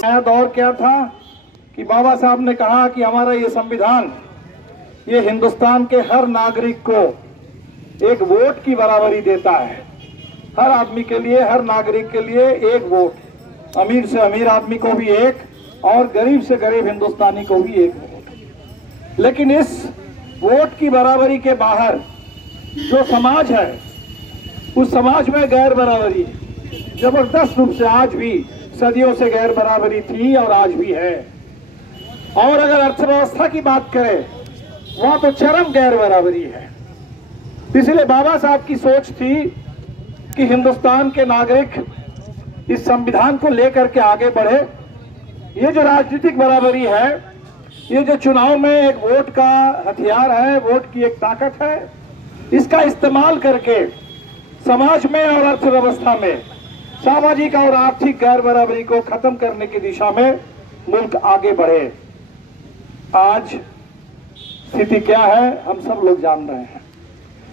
नया दौर क्या था कि बाबा साहब ने कहा कि हमारा ये संविधान ये हिंदुस्तान के हर नागरिक को एक वोट की बराबरी देता है। हर आदमी के लिए, हर नागरिक के लिए एक वोट, अमीर से अमीर आदमी को भी एक और गरीब से गरीब हिंदुस्तानी को भी एक वोट। लेकिन इस वोट की बराबरी के बाहर जो समाज है उस समाज में गैर बराबरी जबरदस्त रूप से आज भी, सदियों से गैर बराबरी थी और आज भी है। और अगर अर्थव्यवस्था की बात करें वहां तो चरम गैर बराबरी है। इसलिए बाबा साहब की सोच थी कि हिंदुस्तान के नागरिक इस संविधान को लेकर के आगे बढ़े। ये जो राजनीतिक बराबरी है, ये जो चुनाव में एक वोट का हथियार है, वोट की एक ताकत है, इसका इस्तेमाल करके समाज में और अर्थव्यवस्था में सामाजिक और आर्थिक गैर बराबरी को खत्म करने की दिशा में मुल्क आगे बढ़े। आज स्थिति क्या है हम सब लोग जान रहे हैं।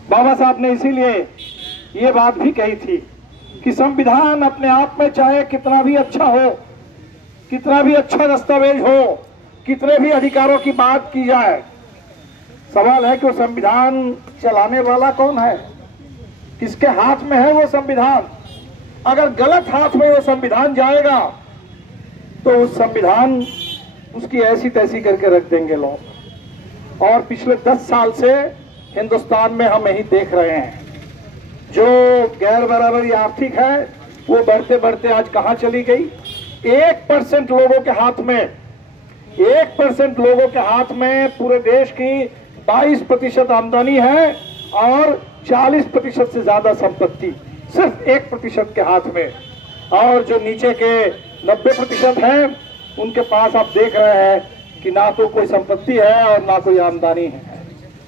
बाबा साहब ने इसीलिए ये बात भी कही थी कि संविधान अपने आप में चाहे कितना भी अच्छा हो, कितना भी अच्छा दस्तावेज हो, कितने भी अधिकारों की बात की जाए, सवाल है कि वो संविधान चलाने वाला कौन है, किसके हाथ में है वो संविधान। अगर गलत हाथ में वो संविधान जाएगा तो उस संविधान उसकी ऐसी तैसी करके रख देंगे लोग। और पिछले 10 साल से हिंदुस्तान में हम यही देख रहे हैं, जो गैर बराबरी आर्थिक है वो बढ़ते बढ़ते आज कहां चली गई। 1% लोगों के हाथ में, 1% लोगों के हाथ में पूरे देश की 22% आमदनी है और 40% से ज्यादा संपत्ति सिर्फ 1% के हाथ में। और जो नीचे के 90% हैं उनके पास आप देख रहे हैं कि ना तो कोई संपत्ति है और ना कोई आमदनी है।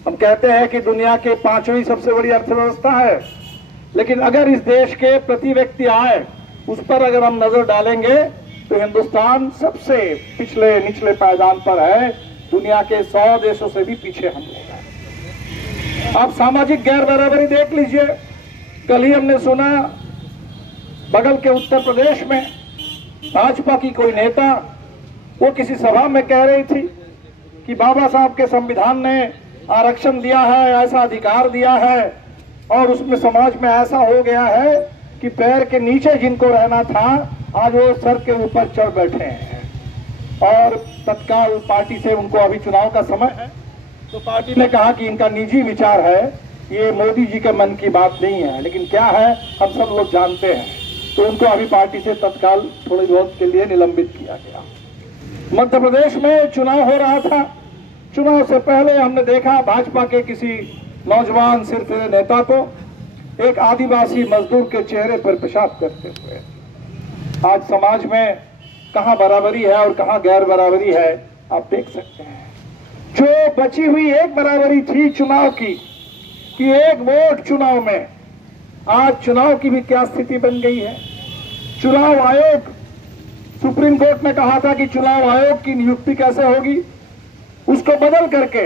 हम कहते हैं कि दुनिया के 5वीं सबसे बड़ी अर्थव्यवस्था है, लेकिन अगर इस देश के प्रति व्यक्ति आय उस पर अगर हम नजर डालेंगे तो हिंदुस्तान सबसे पिछले निचले पायदान पर है, दुनिया के 100 देशों से भी पीछे हम लोग हैं। आप सामाजिक गैर बराबरी देख लीजिए। कल ही हमने सुना बगल के उत्तर प्रदेश में भाजपा की कोई नेता वो किसी सभा में कह रही थी कि बाबा साहब के संविधान ने आरक्षण दिया है, ऐसा अधिकार दिया है और उसमें समाज में ऐसा हो गया है कि पैर के नीचे जिनको रहना था आज वो सर के ऊपर चढ़ बैठे हैं। और तत्काल पार्टी से उनको अभी चुनाव का समय है तो पार्टी ने कहा कि इनका निजी विचार है, ये मोदी जी के मन की बात नहीं है, लेकिन क्या है हम सब लोग जानते हैं। तो उनको अभी पार्टी से तत्काल थोड़ी बहुत के लिए निलंबित किया गया। मध्य प्रदेश में चुनाव हो रहा था। चुनाव से पहले हमने देखा भाजपा के किसी नौजवान सिरफिरे नेता को एक आदिवासी मजदूर के चेहरे पर पेशाब करते हुए। आज समाज में कहां बराबरी है और कहां गैर बराबरी है आप देख सकते हैं। जो बची हुई एक बराबरी थी चुनाव की कि एक वोट चुनाव में, आज चुनाव की भी क्या स्थिति बन गई है। चुनाव आयोग, सुप्रीम कोर्ट ने कहा था कि चुनाव आयोग की नियुक्ति कैसे होगी, उसको बदल करके